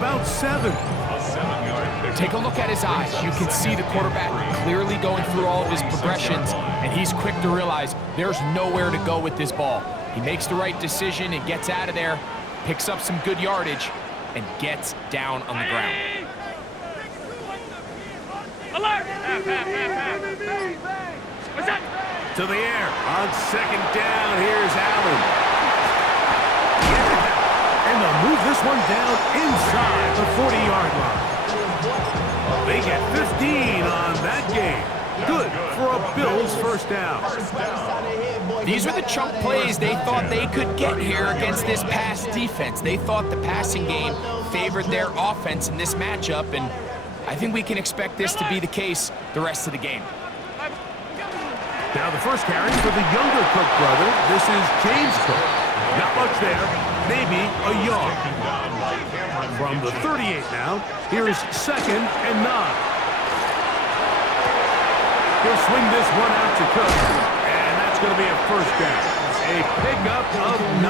about 7. Take a look at his eyes. You can see the quarterback clearly going through all of his progressions, and he's quick to realize there's nowhere to go with this ball. He makes the right decision and gets out of there, picks up some good yardage, and gets down on the ground. Alert! What's that? To the air. On 2nd down, here's Allen. And they'll move this one down inside the 40-yard line. They get 15 on that game. Good for a Bills first down. These are the chunk plays they thought they could get here against this pass defense. They thought the passing game favored their offense in this matchup, and I think we can expect this to be the case the rest of the game. Now the first carry for the younger Cook brother. This is James Cook. Not much there, maybe a yard. From the 38 now, here's 2nd and 9. He'll swing this one out to Cook, and that's going to be a first down. A pickup of 9.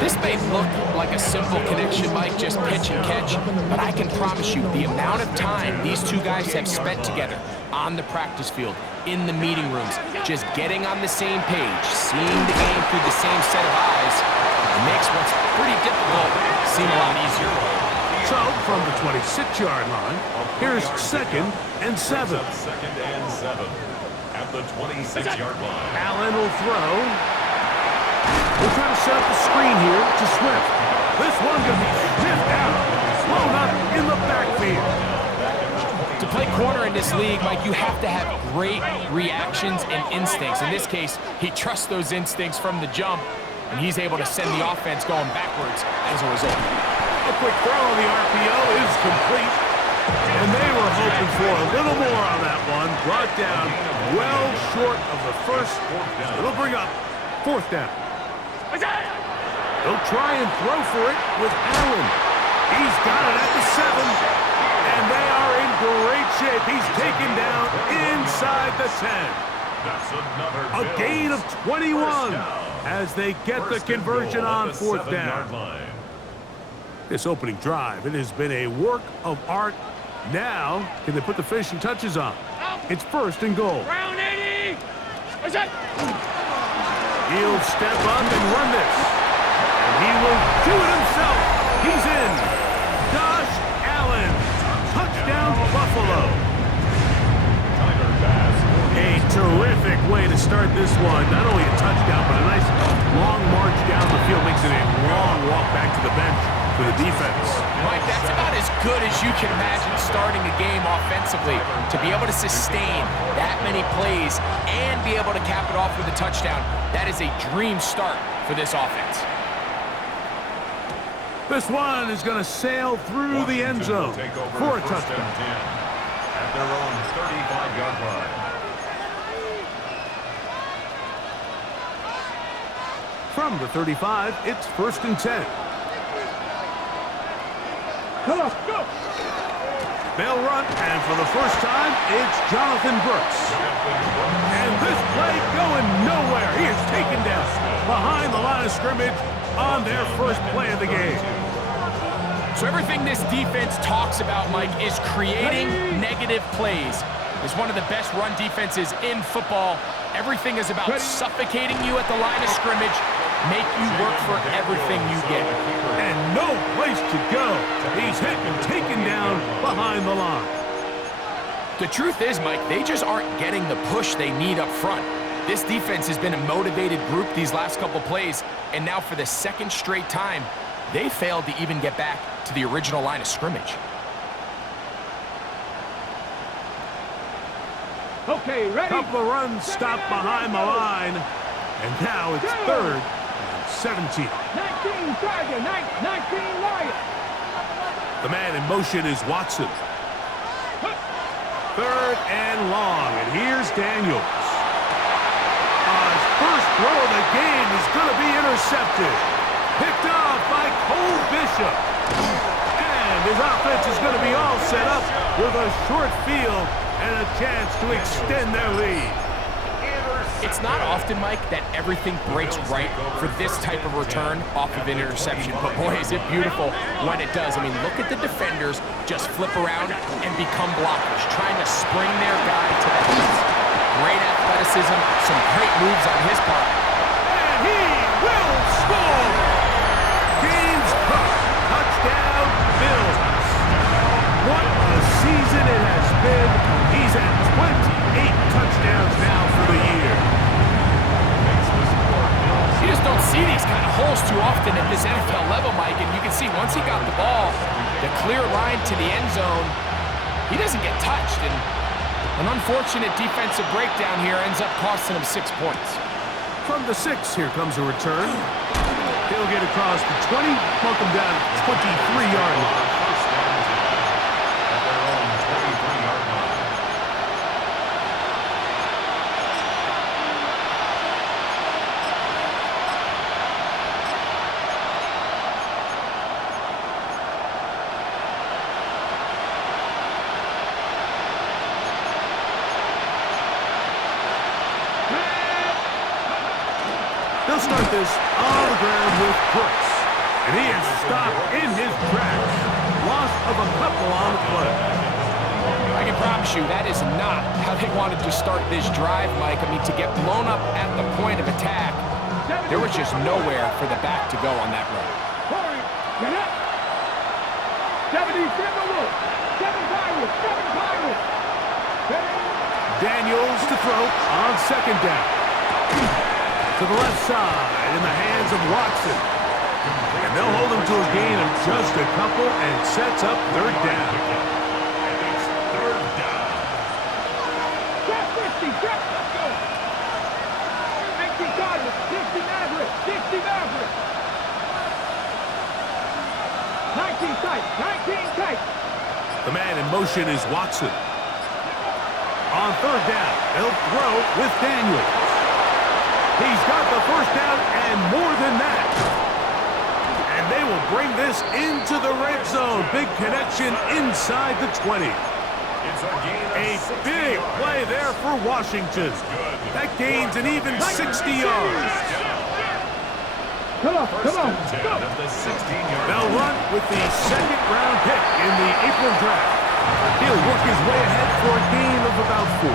This may look like a simple connection, Mike, just pitch and catch, but I can promise you the amount of time these two guys have spent together on the practice field, in the meeting rooms, just getting on the same page, seeing the game through the same set of eyes, it makes what's pretty difficult seem a lot easier. So, from the 26-yard line, here's 2nd and 7. At the 26-yard line. Allen will throw. We're trying to set up the screen here to Swift. This one going to be sniffed out, blown up in the backfield. To play corner in this league, Mike, you have to have great reactions and instincts. In this case, he trusts those instincts from the jump, and he's able to send the offense going backwards as a result. A quick throw on the RPO is complete. And they were hoping for a little more on that one. Brought down well short of the first. It'll bring up 4th down. They'll try and throw for it with Allen. He's got it at the 7. And they are in great shape. He's taken down inside the 10. A gain of 21 as they get the conversion on 4th down. This opening drive, it has been a work of art. Now, can they put the finishing touches on? It's 1st and goal. Round 80! What's that? He'll step up and run this. And he will do it himself. He's in. Josh Allen. Touchdown, Buffalo. A terrific way to start this one. Not only a touchdown, but a nice long march down the field. Makes it a long walk back to the bench for the defense. Mike, that's about as good as you can imagine starting a game offensively. To be able to sustain that many plays and be able to cap it off with a touchdown, that is a dream start for this offense. This one is going to sail through the end zone for a touchdown. At their own 35-yard line. From the 35, it's 1st and 10. They'll run, and for the first time, it's Jonathan Brooks. And this play going nowhere. He is taken down behind the line of scrimmage on their first play of the game. So everything this defense talks about, Mike, is creating negative plays. It's one of the best run defenses in football. Everything is about suffocating you at the line of scrimmage, make you work for everything you get. And no place to go. He's hit and taken down behind the line. The truth is, Mike, they just aren't getting the push they need up front. This defense has been a motivated group these last couple plays, and now for the 2nd straight time, they failed to even get back to the original line of scrimmage. Okay, ready? Couple of runs stopped behind the line, and now it's 3rd and 17. 19 Tiger, 19 Lion. The man in motion is Watson. 3rd and long, and here's Daniels. His first throw of the game is going to be intercepted. Picked off by Cole Bishop. And his offense is going to be all set up with a short field and a chance to extend their lead. It's not often, Mike, that everything breaks right for this type of return off of an interception. But boy, is it beautiful when it does. I mean, look at the defenders just flip around and become blockers, trying to spring their guy to the heels. Great athleticism, some great moves on his part. And he will score! Game's cut. Touchdown, Bills. What a season it has been. He's at 28 touchdowns now for the year. You just don't see these kind of holes too often at this NFL level, Mike, and you can see once he got the ball, the clear line to the end zone, he doesn't get touched, and an unfortunate defensive breakdown here ends up costing him 6 points. From the 6, here comes a return. He'll get across the 20, plunk him down at the 23-yard line. They'll start this on the ground with Brooks. And he is stopped in his tracks. Loss of a couple on the play. I can promise you that is not how they wanted to start this drive, Mike. I mean, to get blown up at the point of attack, there was just nowhere for the back to go on that run. Corey, get up. 70, 7 Pirates, 7 Pirates. Daniels to throw on second down. To the left side in the hands of Watson. And they'll hold him to a gain of just a couple and sets up third down. And it's third down. Drop 50, drop. Let's go. 60 Cardinals, 60 Mavericks, 60 Mavericks. 19 tight, 19 tight. The man in motion is Watson. On third down, they'll throw with Daniels. He's got the first down and more than that. And they will bring this into the red zone. Big connection inside the 20. A big play there for Washington. That gains an even 60 yards. Come on, come on. Go. They'll run with the second-round pick in the April draft. He'll work his way ahead for a gain of about 4.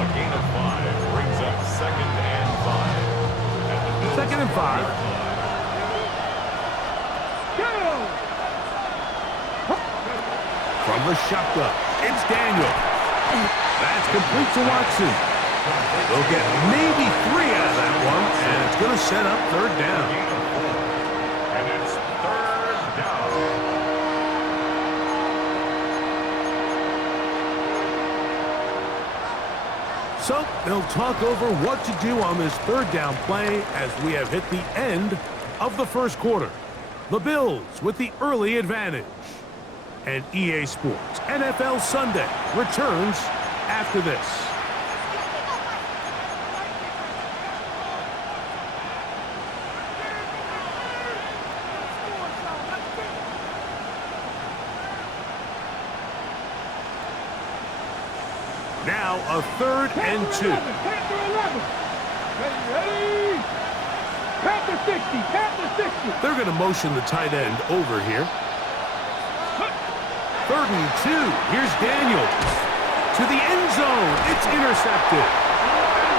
A gain of 5 brings up second and 5. Second and 5. Go. From the shotgun, it's Daniel. That's complete to Watson. They'll get maybe 3 out of that one, and it's going to set up third down. And it's third down. So they'll talk over what to do on this third down play as we have hit the end of the first quarter. The Bills with the early advantage. And EA Sports NFL Sunday returns after this. Now a third and 2. Panther 11. Ready? Panther 60, Panther 60. They're going to motion the tight end over here. Third and 2. Here's Daniels. To the end zone. It's intercepted.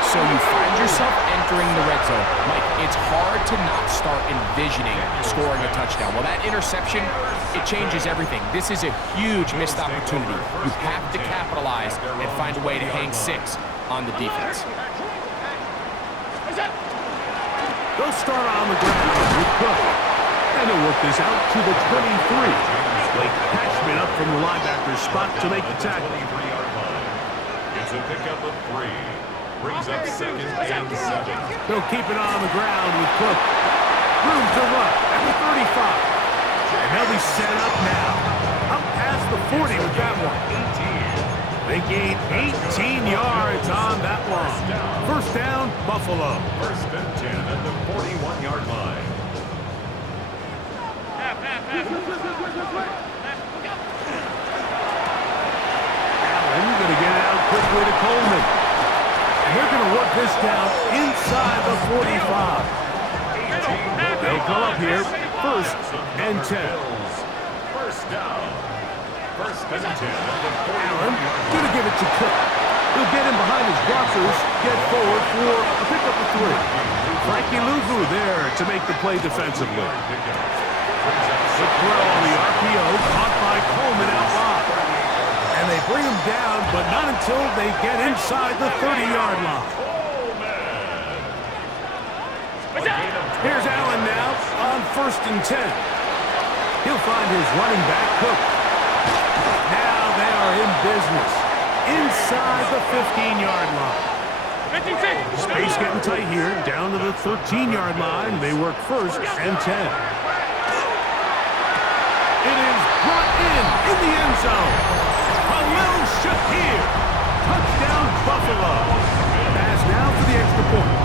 So you find yourself entering the red zone. Mike, it's hard to not start envisioning scoring a touchdown. Well, that interception, it changes everything. This is a huge missed opportunity. You have to capitalize and find a way to hang 6 on the defense. They'll start on the ground with Cook. And they'll work this out to the 23. Blake Cashman up from the linebacker's spot to make the tackle. It's a pickup of 3. Brings up second and 7. They'll keep it on the ground with Cook. Room to run at the 35. And they'll be set up now. Up past the 40 with that one. They gain 18 yards on that one. First down, Buffalo. First and 10 at the 41-yard line. Allen going to get it out quick way to Coleman. And they're going to work this down inside the 45. They'll go up here, 1st and 10. First down. 1st and 10 at the 40. Allen going to give it to Cook. He'll get him behind his blockers, get forward for a pickup of 3. Frankie Luvu there to make the play defensively. The throw on the RPO, caught by Coleman out wide. And they bring him down, but not until they get inside the 30-yard line. Here's Allen now on 1st and 10. He'll find his running back, Cook. Now they are in business inside the 15-yard line. Space getting tight here, down to the 13-yard line. They work 1st and 10. It is brought in the end zone. Khalil Shakir. Touchdown, Buffalo. Pass now for the extra point.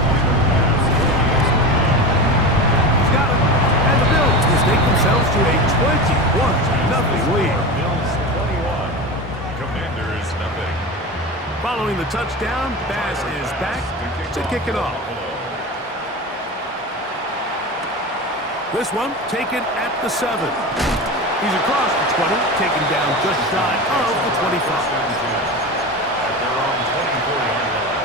He's got it. And the Bills mistake themselves to a 21-0 lead. Bills 21. Commanders nothing. Following the touchdown, Bass is back to kick it off. This one taken at the 7. He's across the 20, taken down just shy of the 25. At their own 24-yard line.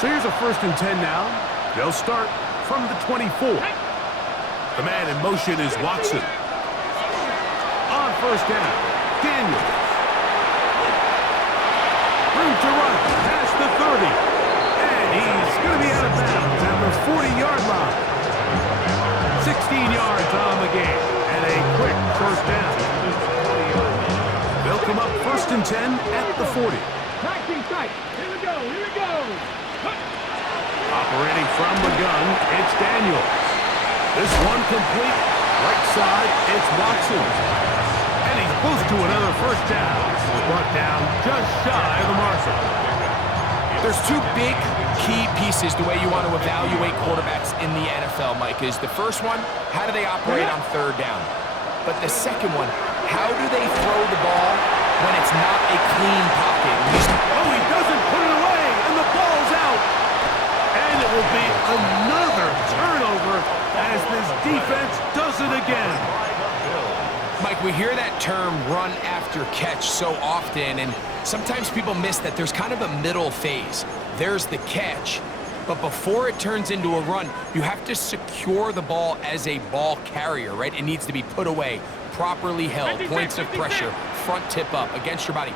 So here's a 1st and 10 now. They'll start from the 24. The man in motion is Watson. On 1st down, Daniels. Room to run, past the 30. And he's going to be out of bounds at the 40-yard line. 16 yards on the game, and a quick 1st down. They'll come up 1st and 10 at the 40. Practicing tight. Here we go. Here we go. Operating from the gun, it's Daniels. This one complete. Right side, it's Watson. And he's close to another 1st down. Brought down just shy of the marker. There's 2 big key pieces the way you want to evaluate quarterbacks in the NFL, Mike, is the first one, how do they operate on 3rd down? But the second one, how do they throw the ball when it's not a clean pocket? Oh, he doesn't put it away, and the ball's out. And it will be another turnover as this defense does it again. Mike, we hear that term run after catch so often, and sometimes people miss that there's kind of a middle phase. There's the catch, but before it turns into a run, you have to secure the ball as a ball carrier, right? It needs to be put away, properly held, points of pressure, front tip up against your body.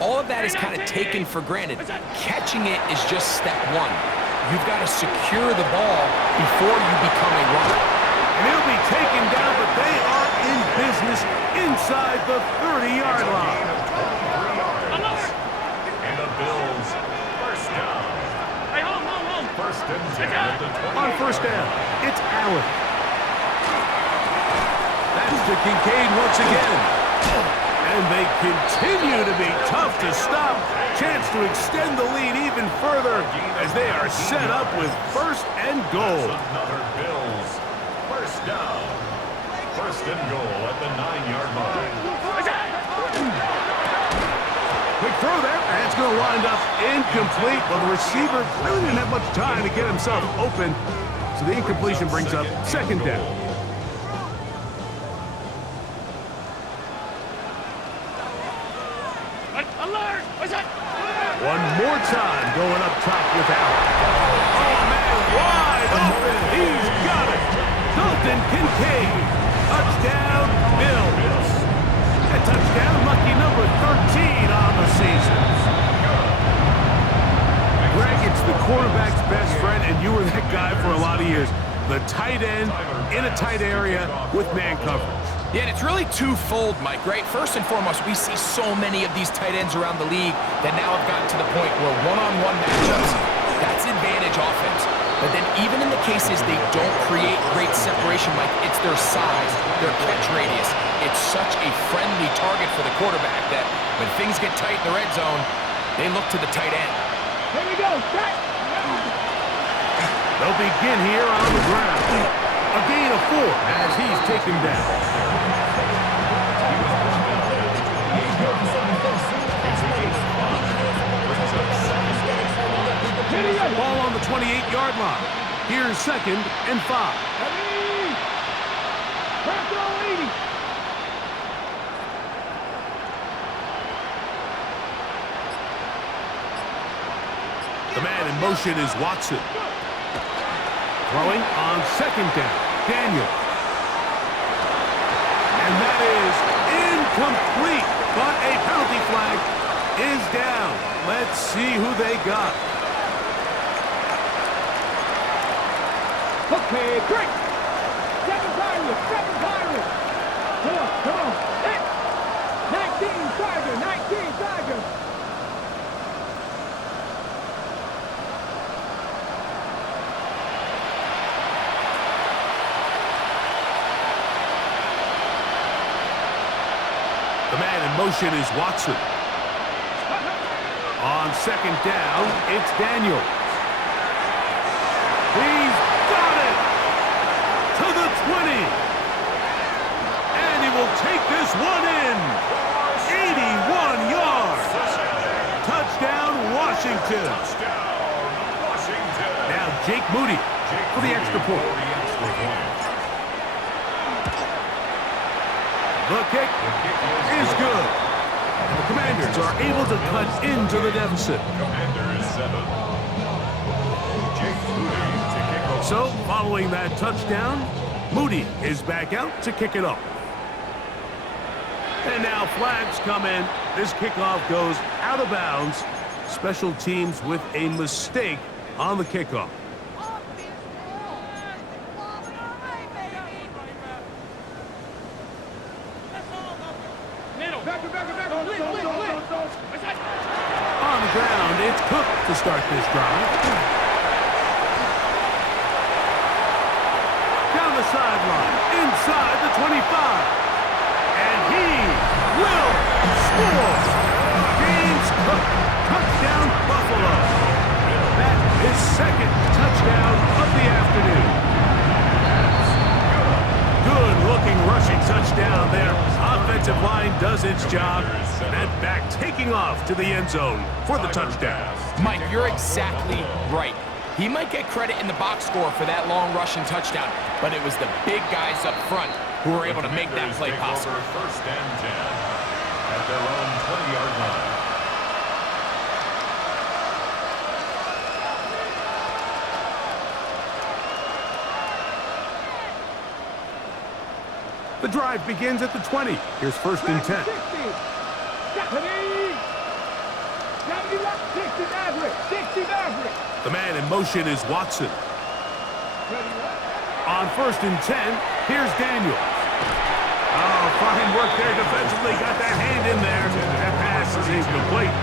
All of that is kind of taken for granted. Catching it is just step 1. You've got to secure the ball before you become a runner. And he'll be taken down, but they are in business inside the 30-yard line. And the Bills, 1st down. 1st and 10 at the 20. On 1st down, it's Allen. That's to Kincaid once again. And they continue to be tough to stop. Chance to extend the lead even further as they are set up with 1st and goal. Another Bills, 1st down. 1st and goal at the 9-yard line. Quick throw there, and it's going to wind up incomplete. Well, the receiver really didn't have much time to get himself open, so the incompletion brings up 2nd down. Alert! One more time going up top with Allen. Oh, man, wide open. He's got it. Dalton Kincaid. Touchdown, Bills. A touchdown, lucky number 13 on the season. Greg, it's the quarterback's best friend, and you were that guy for a lot of years. The tight end in a tight area with man coverage. Yeah, and it's really twofold, Mike, right? First and foremost, we see so many of these tight ends around the league that now have gotten to the point where one-on-one matchups, that's advantage offense. But then even in the cases they don't create great separation, Mike, it's their size, their catch radius. It's such a friendly target for the quarterback that when things get tight in the red zone, they look to the tight end. Here we go. Set. They'll begin here on the ground. A gain of 4 as he's taken down. Ball on the 28-yard line. Here's 2nd and 5. The man in motion is Watson. Throwing on 2nd down. Daniel. And that is incomplete. But a penalty flag is down. Let's see who they got. Okay, great. 7 Pirates, 7 Pirates. Come on. Hey. 19 Tiger, 19 Tiger. The man in motion is Watson. On 2nd down, it's Daniel. He's got it to the 20. And he will take this one in. 81 yards. Touchdown, Washington. Now Jake Moody for the extra point. The kick is good. And the Commanders are able to cut into the deficit. So, following that touchdown, Moody is back out to kick it off. And now flags come in. This kickoff goes out of bounds. Special teams with a mistake on the kickoff. On the ground, it's Cook to start this drive. Down the sideline, inside the 25. And he will score. James Cook, touchdown Buffalo. That is 2nd touchdown of the afternoon. Good-looking rushing touchdown there. Offensive line does its job. That back taking off to the end zone for the touchdown. Mike, you're exactly right. He might get credit in the box score for that long rushing touchdown, but it was the big guys up front who were able to make that play possible. 1st and 10 at their own 20-yard line. The drive begins at the 20. Here's 1st and 10. 60 Maverick. The man in motion is Watson. On 1st and 10, here's Daniel. Oh, fine work there defensively. Got that hand in there. That pass is incomplete.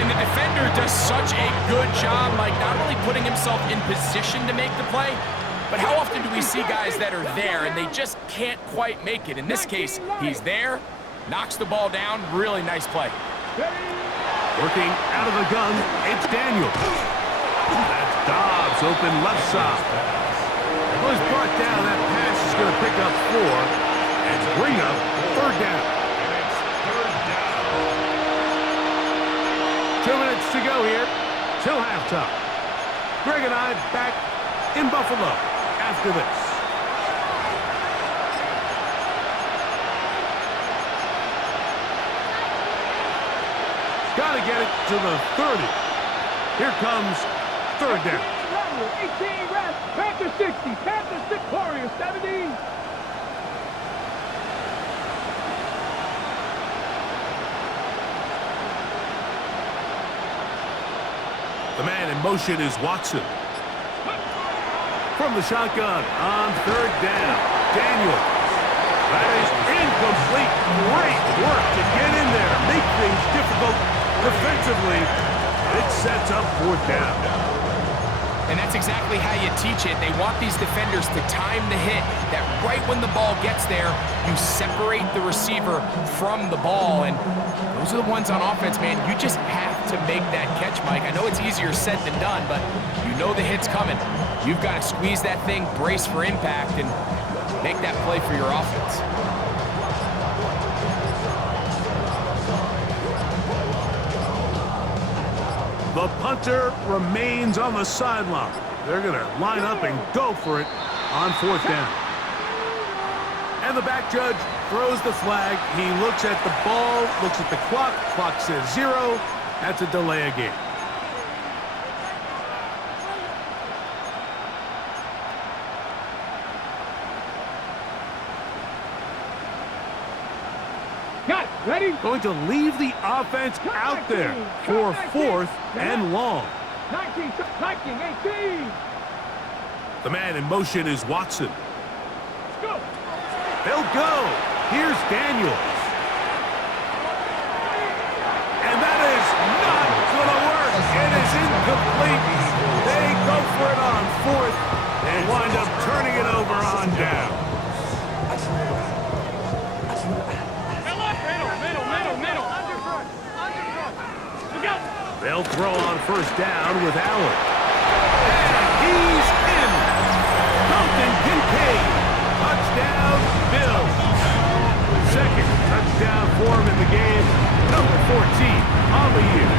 And the defender does such a good job, like not only putting himself in position to make the play, but how often do we see guys that are there and they just can't quite make it? In this case, he's there, knocks the ball down. Really nice play. Working out of the gun, it's Daniel. That's Dobbs, open left side. Was brought down. That pass is going to pick up 4 and bring up 3rd down. 2 minutes to go here till halftime. Greg and I back in Buffalo after this. Got to get it to the 30. Here comes 3rd down. 18 Rams, Panthers 60, Panthers 6, Warriors 70. The man in motion is Watson. From the shotgun on 3rd down, Daniel. That is incomplete. Great work to get in there, make things difficult defensively. It sets up 4th down. And that's exactly how you teach it. They want these defenders to time the hit, that right when the ball gets there, you separate the receiver from the ball. And those are the ones on offense, man. You just have to make that catch, Mike. I know it's easier said than done, but you know the hit's coming. You've got to squeeze that thing, brace for impact, and make that play for your offense. The punter remains on the sideline. They're going to line up and go for it on 4th down. And the back judge throws the flag. He looks at the ball, looks at the clock. Clock says 0. That's a delay of game. Got it. Ready? Going to leave the offense out there for 4th and long. 19, 18. The man in motion is Watson. Let's go. They'll go. Here's Daniels. And that is not going to work. It is incomplete. They go for it on 4th and wind up turning it over on down. They'll throw on 1st down with Allen. And he's in. Dalton Kincaid. Touchdown, Bills. 2nd touchdown for him in the game. Number 14 on the year.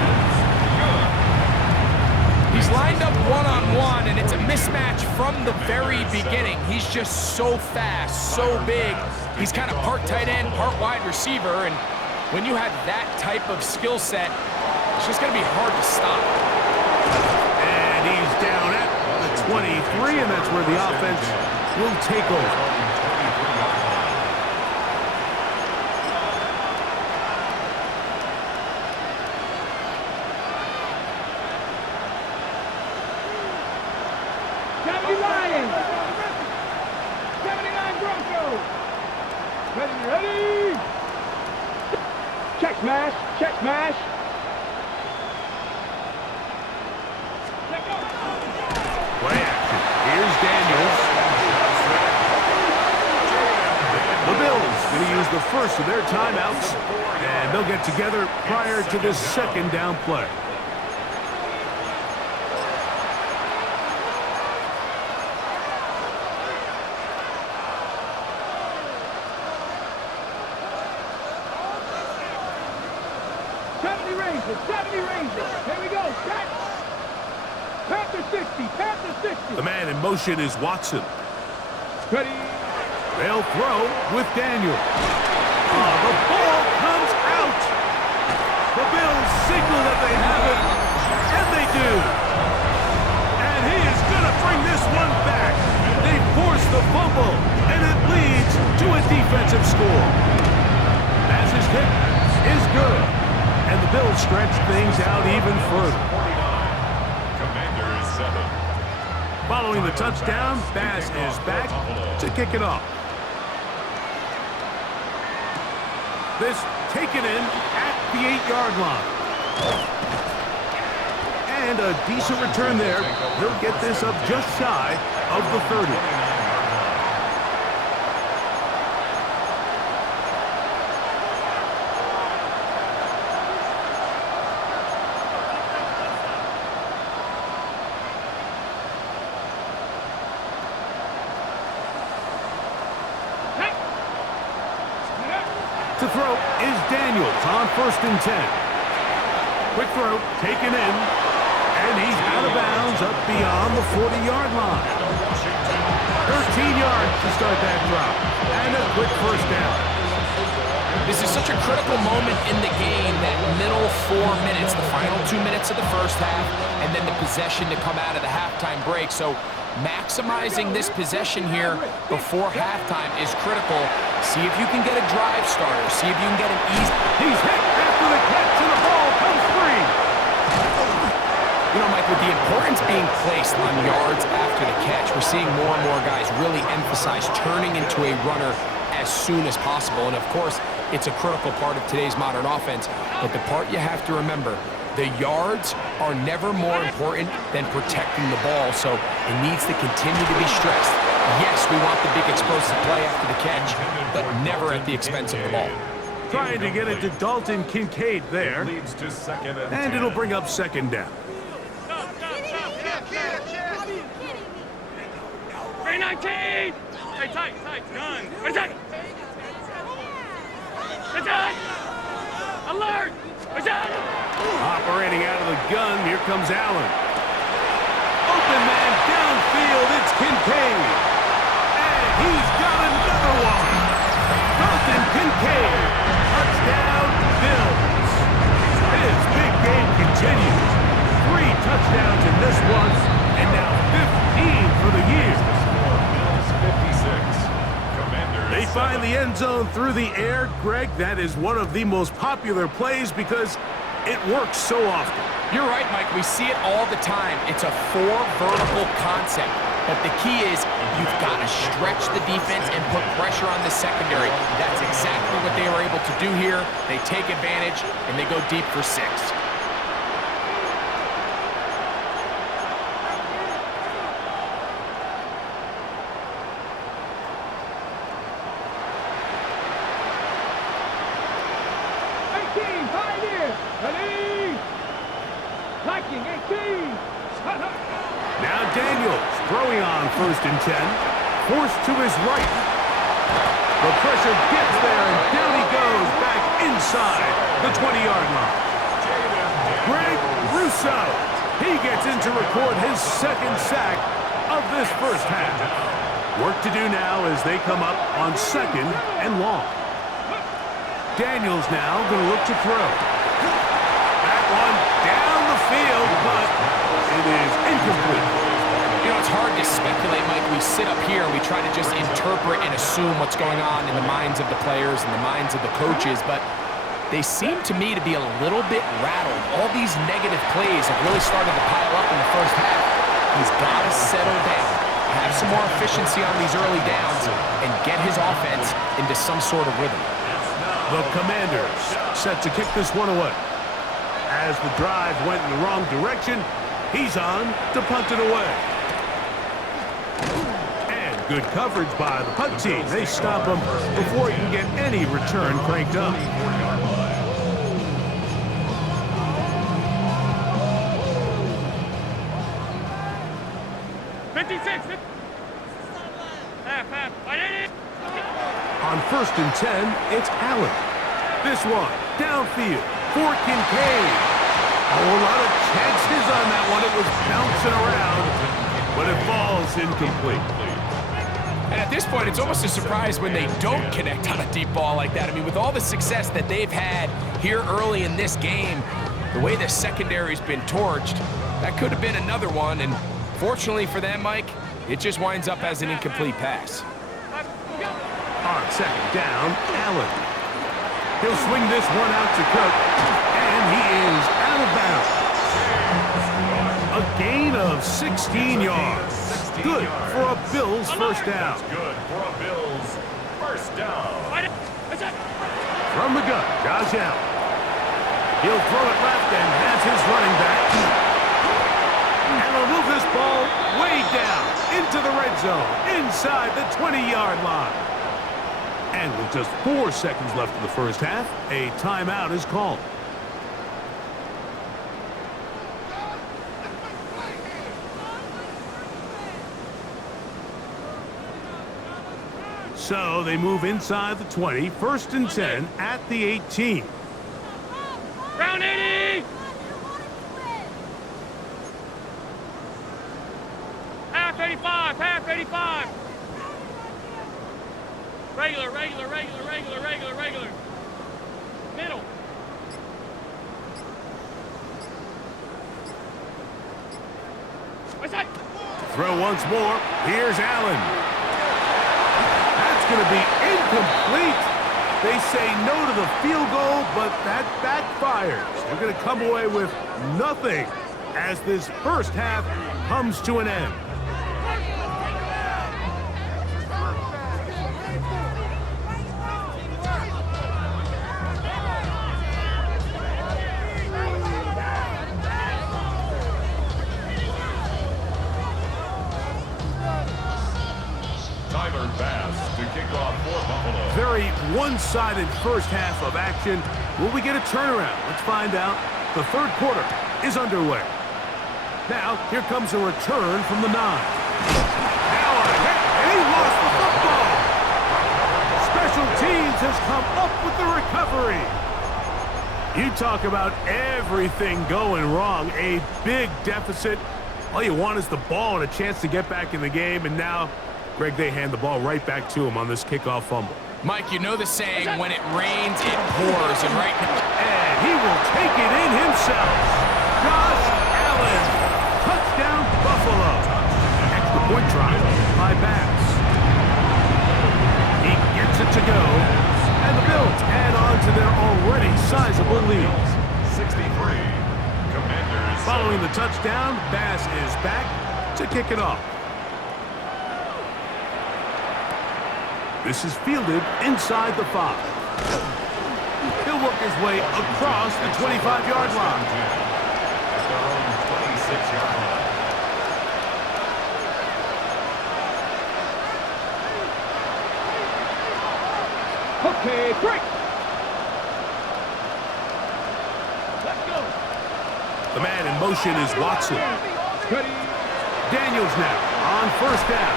He's lined up one-on-one, and it's a mismatch from the very beginning. He's just so fast, so big. He's kind of part tight end, part wide receiver, and when you have that type of skill set, it's just going to be hard to stop. And he's down at the 23, and that's where the offense will take over. Lions. 79 Broncos. Ready. Check smash. Play action. Here's Daniels. The Bills going to use the first of their timeouts, and they'll get together prior to this 2nd down play. Here we go. Set. Panther 60. The man in motion is Watson. Ready. They'll throw with Daniel. The ball comes out. The Bills signal that they have it, and they do. And he is going to bring this one back. They force the fumble, and it leads to a defensive score. Pass's kick is good. And the Bills stretch things out even further. Commanders 7. Following the touchdown, Bass is back to kick it off. This taken in at the 8-yard line. And a decent return there. He'll get this up just shy of the 30. To throw is Daniels on 1st and 10. Quick throw, taken in, and he's out of bounds up beyond the 40-yard line. 13 yards to start that drop, and a quick 1st down. This is such a critical moment in the game, that middle 4 minutes, the final 2 minutes of the first half, and then the possession to come out of the halftime break. So maximizing this possession here before halftime is critical. See if you can get a drive starter. See if you can get an easy... He's hit after the catch, and the ball comes free. You know, Mike, with the importance being placed on yards after the catch, we're seeing more and more guys really emphasize turning into a runner as soon as possible. And, of course, it's a critical part of today's modern offense. But the part you have to remember The yards are never more important than protecting the ball, so it needs to continue to be stressed. Yes, we want the big explosive play after the catch, but never at the expense of the ball. Trying to get it to Dalton Kincaid there. Leads to second and And 10. it'll bring up second down. 319! Hey, tight, gun. Where's that? Where's that? Alert! Where's that? Operating out of the gun, here comes Allen. Open man downfield, it's Kincaid. And he's got another one. Dalton Kincaid. Touchdown, Bills. His big game continues. 3 touchdowns in this one, and now 15 for the year. Bills 56. Commanders They find 7. the end zone through the air. Greg, that is one of the most popular plays because it works so often. You're right, Mike. We see it all the time. It's a 4 vertical concept. But the key is you've got to stretch the defense and put pressure on the secondary. That's exactly what they were able to do here. They take advantage, and they go deep for 6. Liking 18. Now Daniels throwing on 1st and 10. Forced to his right. The pressure gets there, and down he goes back inside the 20-yard line. Greg Russo. He gets in to record his 2nd sack of this first half. Work to do now as they come up on 2nd and long. Daniels now going to look to throw. That one down the field, but it is incomplete. You know, it's hard to speculate, Mike. We sit up here and we try to just interpret and assume what's going on in the minds of the players and the minds of the coaches, but they seem to me to be a little bit rattled. All these negative plays have really started to pile up in the first half. He's got to settle down, have some more efficiency on these early downs, and get his offense into some sort of rhythm. The Commanders set to kick this one away. As the drive went in the wrong direction, he's on to punt it away. And good coverage by the punt team. They stop him before he can get any return cranked up. 56. Half. On 1st and 10, it's Allen. This one, downfield for Kincaid. Oh, a lot of chances on that one. It was bouncing around, but it falls incomplete. And at this point, it's almost a surprise when they don't connect on a deep ball like that. I mean, with all the success that they've had here early in this game, the way the secondary's been torched, that could have been another one. And fortunately for them, Mike, it just winds up as an incomplete pass. On 2nd down, Allen. He'll swing this one out to Cook, and he is out of bounds. A gain of 16 yards. Good for a Bills first down. Good for a Bills first down. From the gun, Josh Allen. He'll throw it left and has his running back. And he'll move this ball way down into the red zone, inside the 20-yard line. And with just 4 seconds left in the first half, a timeout is called. So they move inside the 20, 1st and 10 at the 18. Round 80. Half 85. Regular. Middle. What's that? Throw once more. Here's Allen. That's going to be incomplete. They say no to the field goal, but that backfires. They're going to come away with nothing as this first half comes to an end. kickoff for Buffalo. Very one-sided first half of action. Will we get a turnaround? Let's find out. The third quarter is underway. Now, here comes a return from the 9. Now a hit, and he lost the football. Special teams has come up with the recovery. You talk about everything going wrong. A big deficit. All you want is the ball and a chance to get back in the game, and now, Greg, they hand the ball right back to him on this kickoff fumble. Mike, you know the saying, when it rains, it pours, and right now... And he will take it in himself. Josh Allen. Touchdown, Buffalo. Extra point try by Bass. He gets it to go. And the Bills add on to their already sizable lead. 63. Commanders. Following the touchdown, Bass is back to kick it off. This is fielded inside the 5. He'll work his way across the 25-yard line. At their own 26-yard line. Okay, break. Let's go. The man in motion is Watson. Ready. Daniels now on first down.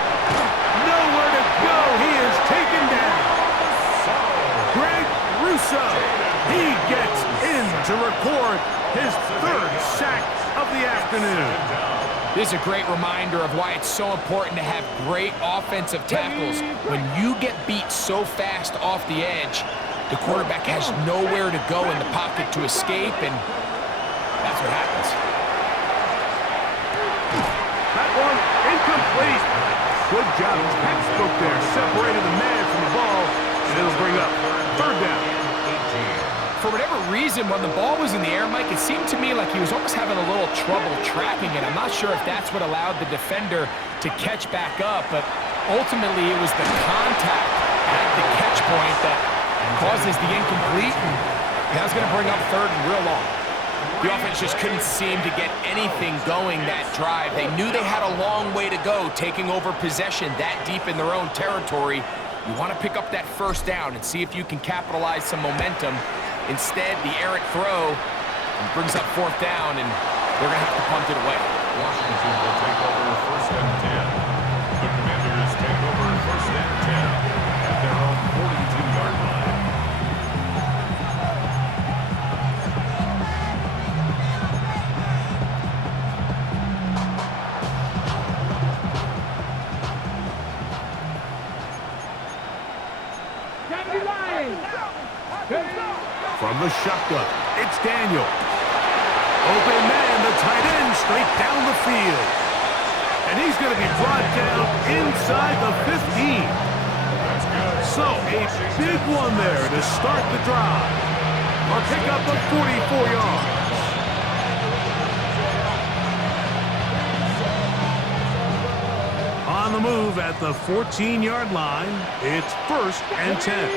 Nowhere to go. He is taken down. Greg Russo. He gets in to record his third sack of the afternoon. This is a great reminder of why it's so important to have great offensive tackles. When you get beat so fast off the edge, the quarterback has nowhere to go in the pocket to escape, and that's what happens. That one incomplete. Good job. Textbook there. Separated the man from the ball, and it'll bring up third down. For whatever reason, when the ball was in the air, Mike, it seemed to me like he was almost having a little trouble tracking it. I'm not sure if that's what allowed the defender to catch back up, but ultimately it was the contact at the catch point that causes the incomplete. That's going to bring up third and real long. The offense just couldn't seem to get anything going that drive. They knew they had a long way to go, taking over possession that deep in their own territory. You want to pick up that first down and see if you can capitalize some momentum. Instead, the errant throw brings up fourth down, and they're going to have to punt it away. Washington will take over first and 10. The Commanders take over first and 10 at their own 42-yard line. County line. From the shotgun, it's Daniel. Open man, the tight end, straight down the field. And he's going to be brought down inside the 15. So, a big one there to start the drive. A pickup of 44 yards. On the move at the 14-yard line, it's first and 10.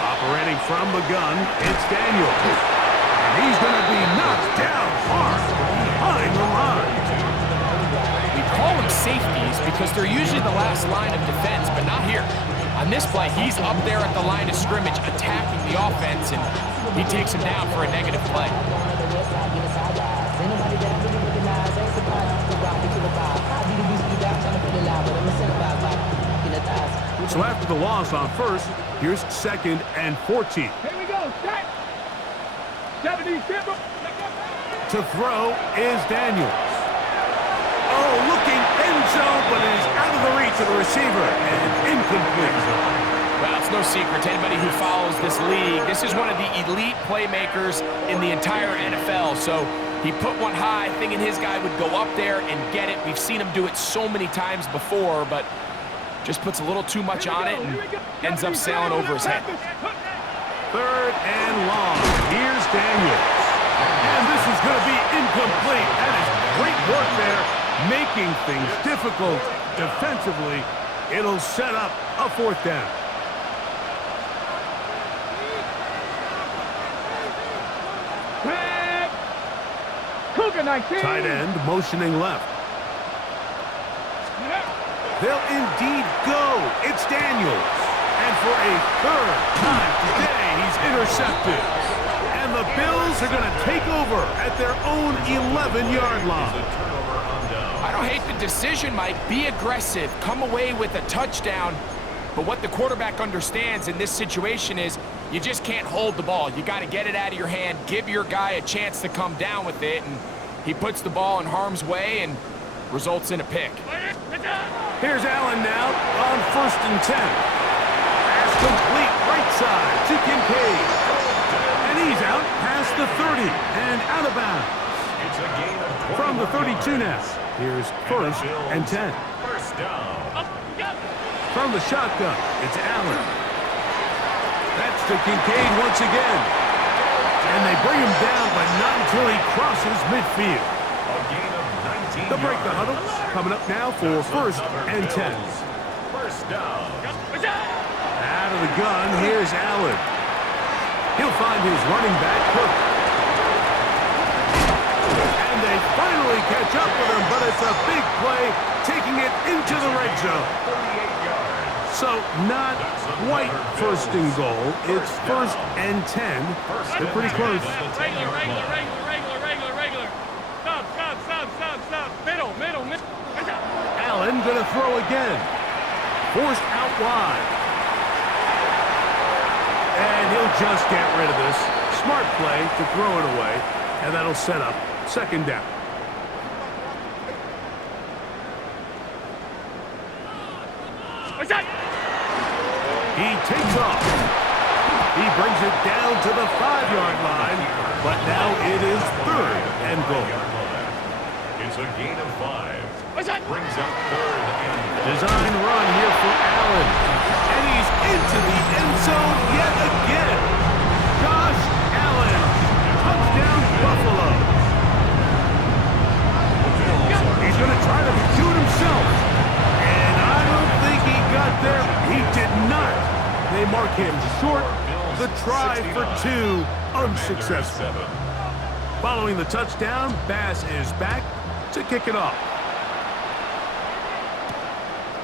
Operating from the gun, it's Daniel. And he's going to be knocked down hard behind the line. We call them safeties because they're usually the last line of defense, but not here. On this play, he's up there at the line of scrimmage attacking the offense, and he takes him down for a negative play. So after the loss on first, here's second and 14. Here we go. Set. 70. To throw is Daniels. Oh, looking end zone, but it is out of the reach of the receiver and incomplete. Well, it's no secret to anybody who follows this league. This is one of the elite playmakers in the entire NFL. So he put one high, thinking his guy would go up there and get it. We've seen him do it so many times before, but just puts a little too much on it and ends up sailing over his head. Third and long. Here's Daniels. And this is going to be incomplete. That is great work there, making things difficult defensively. It'll set up a fourth down. Cougar 19. Tight end motioning left. They'll indeed go. It's Daniels. And for a third time today, he's intercepted. And the Bills are going to take over at their own 11-yard line. I don't hate the decision, Mike. Be aggressive. Come away with a touchdown. But what the quarterback understands in this situation is you just can't hold the ball. You got to get it out of your hand, give your guy a chance to come down with it, and he puts the ball in harm's way and results in a pick. Here's Allen now on 1st and 10. Pass complete right side to Kincaid. And he's out past the 30 and out of bounds. From the 32 now. Here's 1st and 10. First down. From the shotgun, it's Allen. That's to Kincaid once again. And they bring him down, but not until he crosses midfield. A gain of 19 They'll break the huddle. Coming up now for 1st and 10. First down. Out of the gun, here's Allen. He'll find his running back, Cook. And they finally catch up with him, but it's a big play, taking it into the red zone. So not quite 1st and goal. It's 1st and 10. They're pretty close. Regular. Stop. Middle. Allen gonna throw again. Forced out wide. And he'll just get rid of this. Smart play to throw it away. And that'll set up 2nd down. He takes off. He brings it down to the 5-yard line, but now it is 3rd and goal. It's a gain of 5. Brings up 3rd and Design run here for Allen. And he's into the end zone yet again. Josh Allen. Touchdown, Buffalo. He's going to try to do it himself. And I don't think he got there. He did not. They mark him short. The try for 2, unsuccessful. Following the touchdown, Bass is back to kick it off.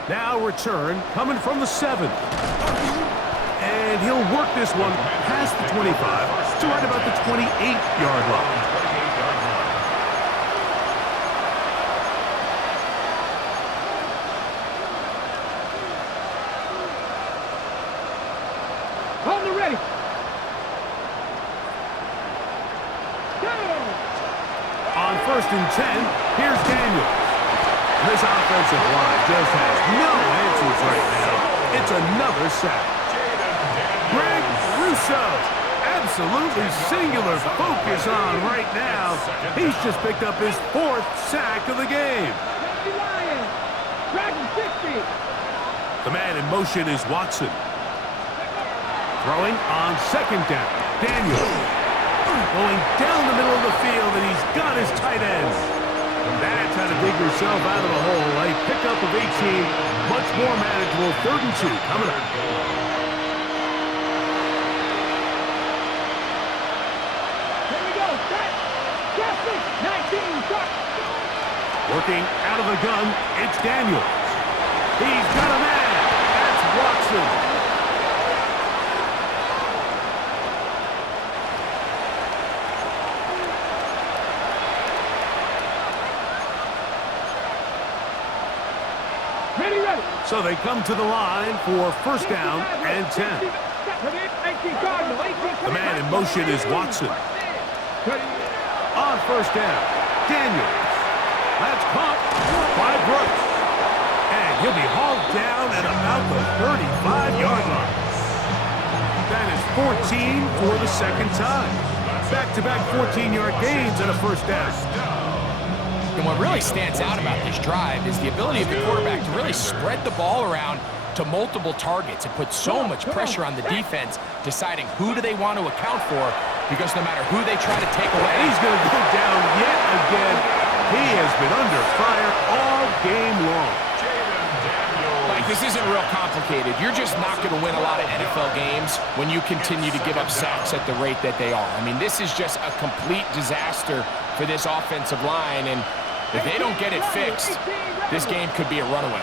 Now return, coming from the 7. And he'll work this one past the 25 to right about the 28-yard line. Hold it ready. On 1st and 10, here's Daniels. This offensive line just has no answers right now. It's another sack. Greg Russo, absolutely singular focus on right now. He's just picked up his 4th sack of the game. The man in motion is Watson. Throwing on 2nd down. Daniels. Going down the middle of the field, and he's got his tight end. That's how to dig yourself out of the hole. A pickup of 18, much more manageable. 3rd and 2 coming up. Here we go. Set. Justin. 19. Start. Working out of the gun, it's Daniels. He's got a man. That's Watson. So they come to the line for 1st down and 10. The man in motion is Watson. On 1st down, Daniels. That's caught by Brooks. And he'll be hauled down at about the 35-yard line. That is 14 for the 2nd time. Back-to-back 14-yard gains and a 1st down. And what really stands out about this drive is the ability of the quarterback to really spread the ball around to multiple targets and put so much pressure on the defense, deciding who do they want to account for, because no matter who they try to take away, he's going to go down yet again. He has been under fire all game long. Like, this isn't real complicated. You're just not going to win a lot of NFL games when you continue to give up sacks at the rate that they are. I mean, this is just a complete disaster for this offensive line, and if they don't get it fixed, This game could be a runaway.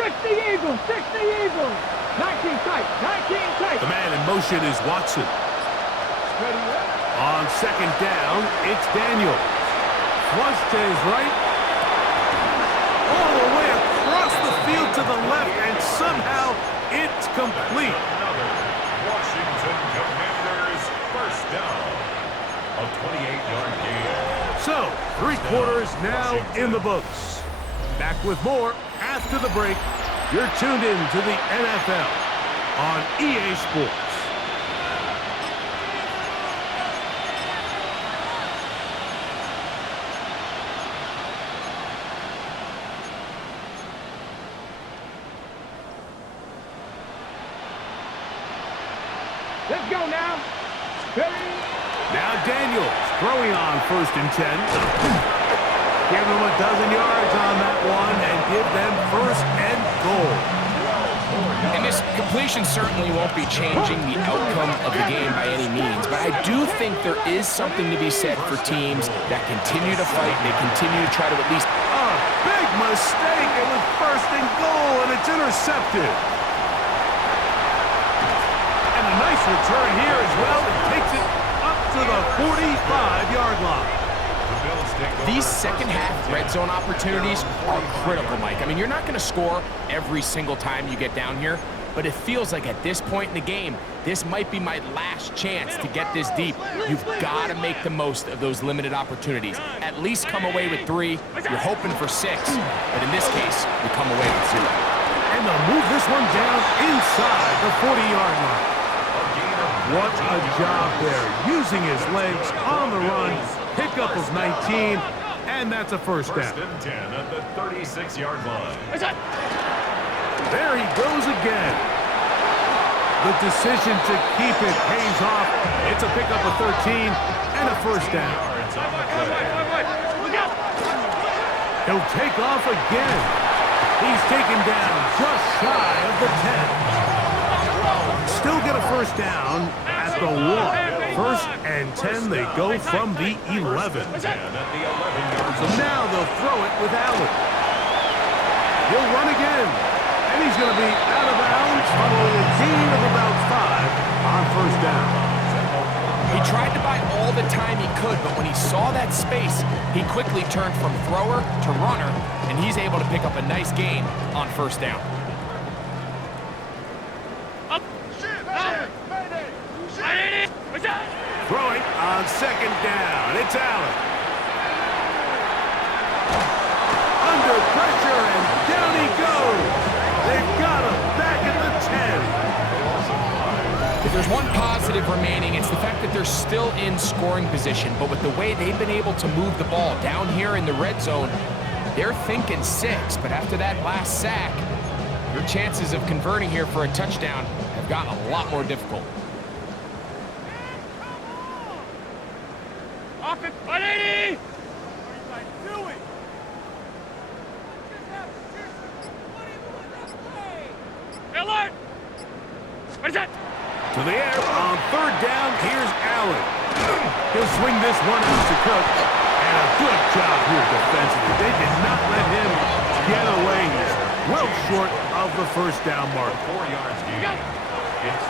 60 Eagles, 60 Eagles. 19 tight, 19 tight. The man in motion is Watson. On second down, it's Daniels. Flush to his right. All the way across the field to the left, and somehow it's complete. Another Washington Commanders first down. A 28-yard gain. So, 3 quarters now in the books. Back with more after the break. You're tuned in to the NFL on EA Sports. Let's go now. Ready? Now Daniels throwing on 1st and 10. Give them a dozen yards on that one and give them 1st and goal. And this completion certainly won't be changing the outcome of the game by any means, but I do think there is something to be said for teams that continue to fight. They continue to try to at least... A big mistake. It was 1st and goal, and it's intercepted. And a nice return here as well. It takes it up to the 45-yard line. These second-half red zone opportunities are critical, Mike. I mean, you're not going to score every single time you get down here, but it feels like at this point in the game, this might be my last chance to get this deep. You've got to make the most of those limited opportunities. At least come away with 3. You're hoping for 6, but in this case, you come away with 0. And they'll move this one down inside the 40-yard line. What a job there, using his legs on the run. Pickup of 19, and that's a 1st down. 1st and 10 at the 36-yard line. There he goes again. The decision to keep it pays off. It's a pickup of 13 and a 1st down. He'll take off again. He's taken down just shy of the 10. Still get a 1st down at the 1. 1st and 10, they go from the 11. So now they'll throw it with Allen. He'll run again. And he's going to be out of bounds following a gain of about 5 on 1st down. He tried to buy all the time he could, but when he saw that space, he quickly turned from thrower to runner, and he's able to pick up a nice gain on 1st down. Throwing on 2nd down. It's Allen. Under pressure, and down he goes. They've got him back at the 10. If there's one positive remaining, it's the fact that they're still in scoring position, but with the way they've been able to move the ball down here in the red zone, they're thinking 6, but after that last sack, your chances of converting here for a touchdown have gotten a lot more difficult. Offense, 180! Alert! What is that? To the air on 3rd down. Here's Allen. He'll swing this one out to Cook. And a good job here defensively. They did not let him get away. He's well short of the 1st down mark. 4 yards gain.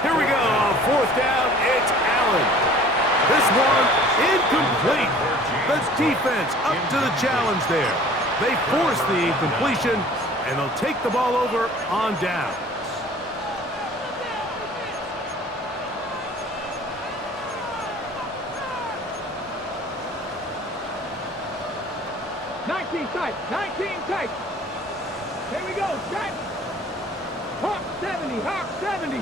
Here we go. On 4th down, it's Allen. This one incomplete. The defense up to the challenge there. They force the incompletion, and they'll take the ball over on down. Tight, 19 tight. Here we go, set. Hawk 70, Hawk 70.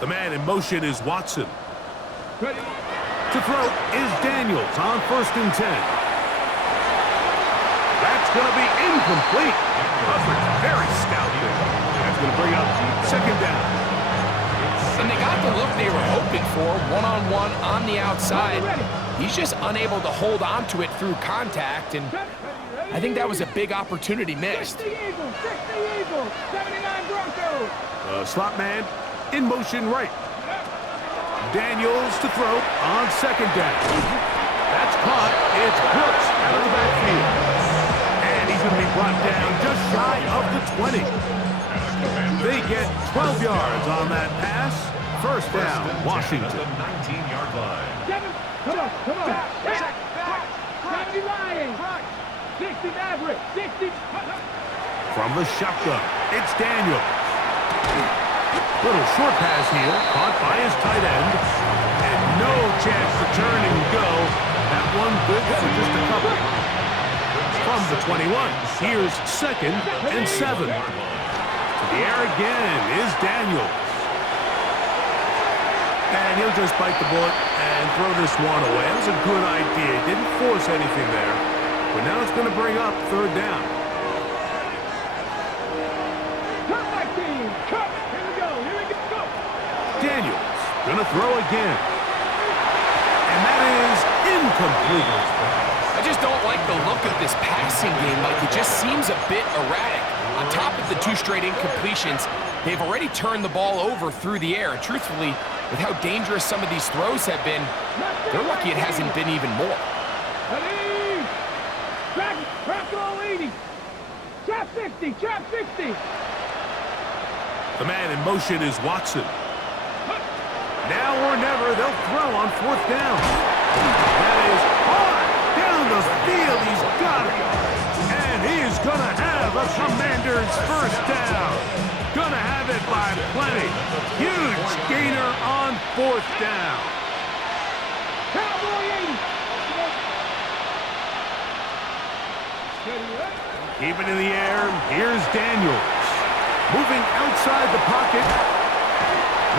The man in motion is Watson. Ready? To throw is Daniels on 1st and 10. That's going to be incomplete. Very stout there. That's going to bring up 2nd down. And they got the look they were hoping for, one-on-one on the outside. He's just unable to hold on to it through contact, and I think that was a big opportunity missed. 60 Eagles, 60 Eagles, 79 Broncos. Slot man in motion right. Daniels to throw on 2nd down. That's caught. It's Brooks out of the backfield. And he's going to be brought down just shy of the 20. They get 12 yards on that pass. First down, Washington. 19-yard line. Come on. 70 Lions. 60 Maverick. 60. From the shotgun, it's Daniel. Little short pass here, caught by his tight end. And no chance to turn and go. That one good for just a couple. From the 21, here's 2nd and 7. To the air again is Daniel. And he'll just bite the bullet and throw this one away. That was a good idea. Didn't force anything there. But now it's going to bring up 3rd down. Come back, team. Come. Here we go. Go. Daniels going to throw again. And that is incomplete. I just don't like the look of this passing game. Like, it just seems a bit erratic. On top of the 2 straight incompletions, they've already turned the ball over through the air. And truthfully, with how dangerous some of these throws have been, they're lucky it hasn't been even more. Ready. Trap all 80. Trap 60. Trap 60. The man in motion is Watson. Now or never, they'll throw on 4th down. That is hard down the field. He's got it. And he's going to have a Commander's first down. Going to have it by plenty. Huge gainer on 4th down. Cowboy 80. Keep it in the air. Here's Daniels. Moving outside the pocket.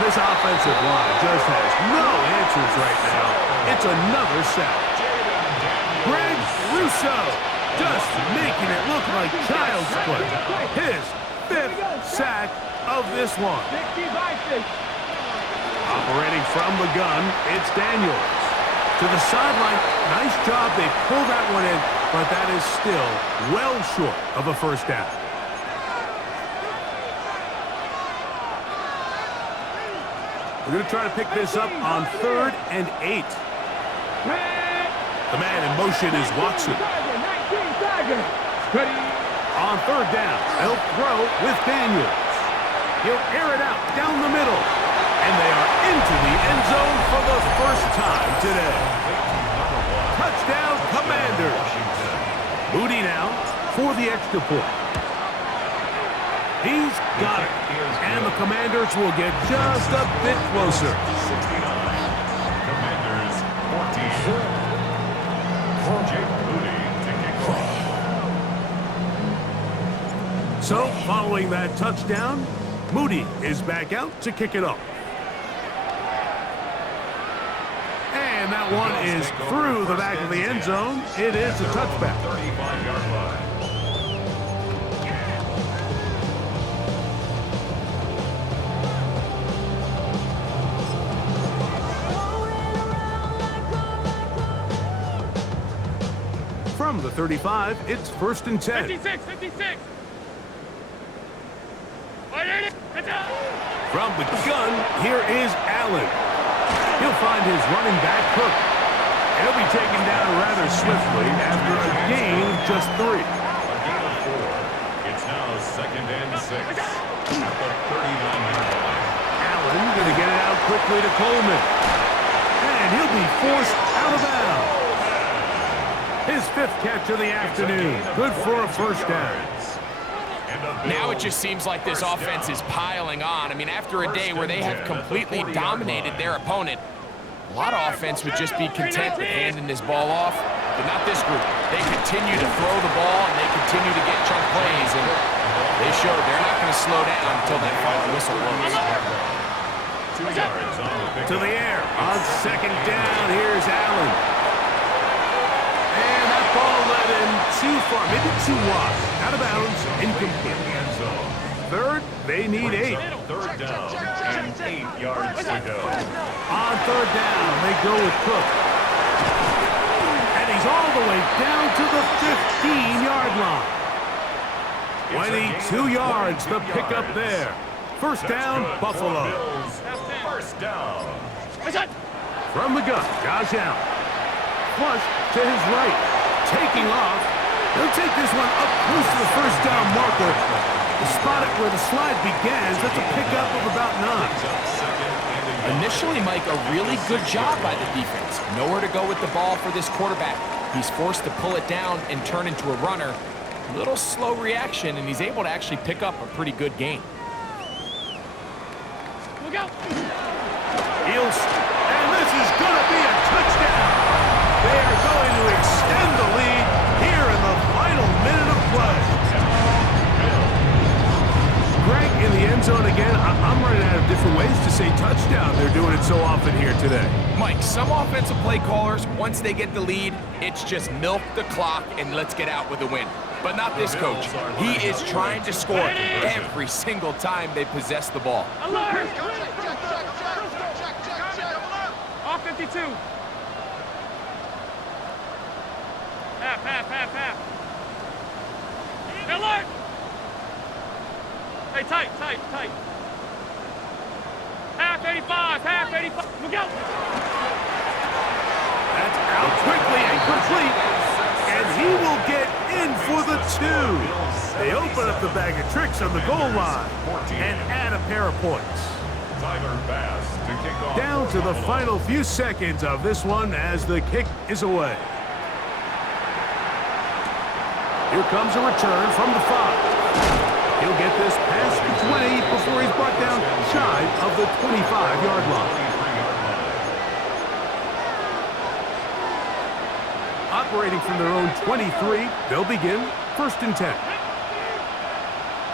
This offensive line just has no answers right now. It's another sack. Greg Russo just making it look like child's play. His 5th sack of this one. Operating from the gun, it's Daniels. To the sideline, nice job. They pulled that one in, but that is still well short of a first down. We're going to try to pick this up on 3rd and 8. The man in motion is Watson. On 3rd down, they'll throw with Daniels. He'll air it out down the middle. And they are into the end zone for the first time today. Touchdown, Commanders. Moody now for the extra point. He's got it. And the Commanders will get just a bit closer. 69. Commanders 14. Jake Moody to kick off. So, following that touchdown, Moody is back out to kick it off. And that one is through the back of the end zone. It is a touchback. 35-yard line. From the 35, it's 1st and 10. 56. From the gun, here is Allen. He'll find his running back, Cook. And he'll be taken down rather swiftly after a gain of just 3. A gain of 4. It's now 2nd and 6. At the 39-yard line. Allen going to get it out quickly to Coleman. And he'll be forced out of bounds. His 5th catch of the afternoon. Good for a first down. Now it just seems like this offense is piling on. I mean, after a day where they have completely dominated their opponent, a lot of offense would just be content with handing this ball off, but not this group. They continue to throw the ball, and they continue to get chunk plays, and they show they're not going to slow down until that final whistle blows. 2 yards on the pick. To the air. On 2nd down, here's Allen. And that ball led him too far, maybe too wide. Out of bounds, incomplete. 3rd, they need 8. 3rd down and 8 yards to go. On 3rd down, they go with Cook. And he's all the way down to the 15-yard line. 22 yards, the pickup there. First down, Buffalo. First down. From the gun, Josh Allen. flush to his right. Taking off. He'll take this one up close to the first down marker. Spot it where the slide begins. That's a pickup of about 9. Initially, Mike, a really good job by the defense. Nowhere to go with the ball for this quarterback. He's forced to pull it down and turn into a runner. Little slow reaction, and he's able to actually pick up a pretty good gain. Look out! And this is going to be a touchdown. They are going to extend the lead here in the final minute of play. Greg, in the end zone again. I'm running out of different ways to say touchdown. They're doing it so often here today. Mike, some offensive play callers, once they get the lead, it's just milk the clock and let's get out with a win. But not this coach. He is trying to score every single time they possess the ball. Alert! Off 52. Half. Alert! Hey, tight. Half 85. Look out! That's out quickly and complete. And he will get in for the 2. They open up the bag of tricks on the goal line and add a pair of points. Down to the final few seconds of this one as the kick is away. Here comes a return from the 5. He'll get this past the 20 before he's brought down shy of the 25-yard line. Operating from their own 23, they'll begin 1st and 10.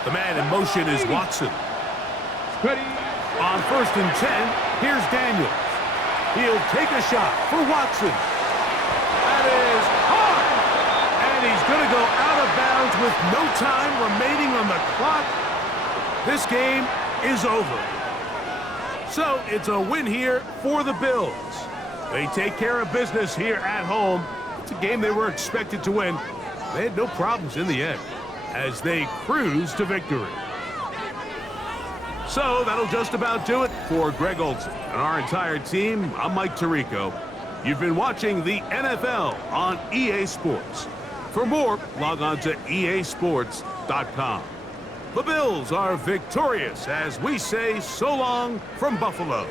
The man in motion is Watson. Ready? On 1st and 10, here's Daniels. He'll take a shot for Watson. That is hard. And he's going to go out of bounds with no time remaining on the clock. This game is over. So it's a win here for the Bills. They take care of business here at home. It's a game they were expected to win. They had no problems in the end as they cruise to victory. So that'll just about do it for Greg Olson and our entire team. I'm Mike Tirico. You've been watching the NFL on EA Sports. For more, log on to easports.com. The Bills are victorious as we say so long from Buffalo.